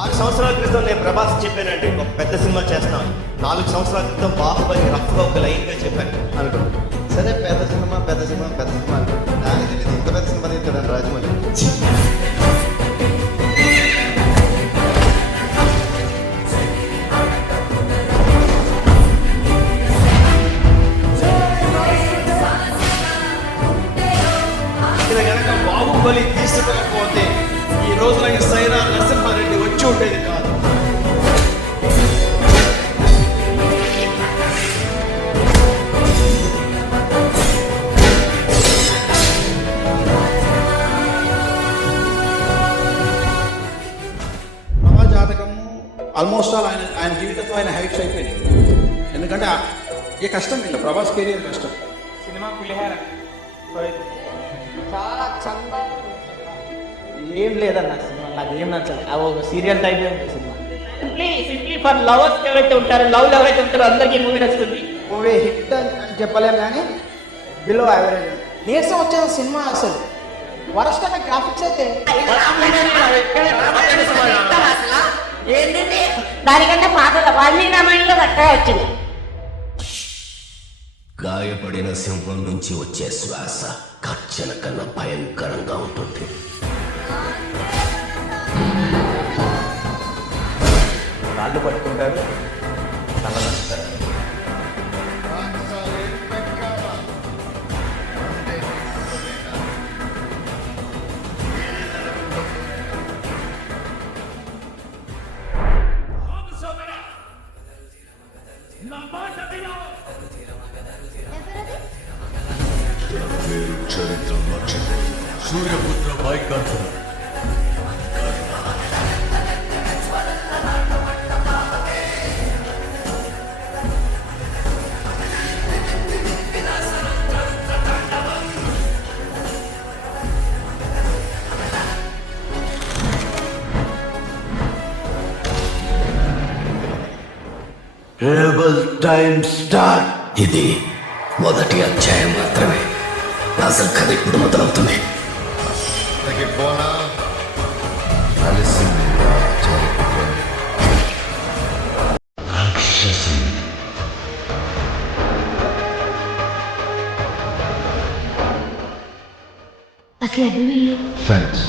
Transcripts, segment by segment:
6 సంవత్సరాల క్రితం నేను ప్రభాస్ చెప్పానండి ఒక పెద్ద సినిమా చేస్తాం. 4 సంవత్సరాల క్రితం బాహుబలి రఫ్గా ఒక లైన్గా చెప్పాను అనుకుంటా. సరే పెద్ద సినిమా అనుకుంటా. నాకు తెలియదు ఇంత పెద్ద సినిమా తీస్తాడని రాజమౌళి. ఇది కనుక బాహుబలి తీసుకుపోతే ఈ రోజున ఈ సైనా నరసింహారెడ్డి వచ్చి ఉండేది కాదు. జాతకం ఆల్మోస్ట్ ఆల్ ఆయన జీవితంలో ఆయన హైట్స్ అయిపోయింది. ఎందుకంటే ఏ కష్టం ಇಲ್ಲ ప్రభాస్ కెరియర్ కష్టం. సినిమా పులిహార చాలా చందా ఏం లేదన్న సినిమా నాకు ఏం నచ్చలేదు. ఒక సీరియల్ టైప్ ఉంది సినిమా. సింప్లీ ఫర్ లవర్స్ ఎవరైతే ఉంటారో ఎవరైతే ఉంటారో అందరికీ మూవీ నచ్చుతుంది. మూవీ హిట్ అని చెప్పలేము కానీ బిలో యావరేజ్ నీరసం వచ్చిన సినిమా అసలు వరస్ట్ అనే గ్రాఫిక్స్ అయితే దానికంటే పాటలు వాల్మీకి రామాయణంలో కరెక్ట్గా వచ్చింది. గాయపడిన సింహం నుంచి వచ్చే శ్వాస కచ్చల కన్నా భయంకరంగా ఉంటుంది. కాళ్ళు పట్టుకుంటారు, తల నచ్చుతారు. చరిత్ర మర్చిపోయి సూర్యపుత్ర వైకాంతం రెబల్ టైమ్ స్టార్ట్. ఇది మొదటి అధ్యాయం మాత్రమే. అసలు కథ ఇప్పుడు మొదలవుతుంది. అసలు వీళ్ళు ఫ్రెండ్స్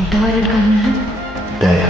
ఎంత వైరల్ కాదు. దయ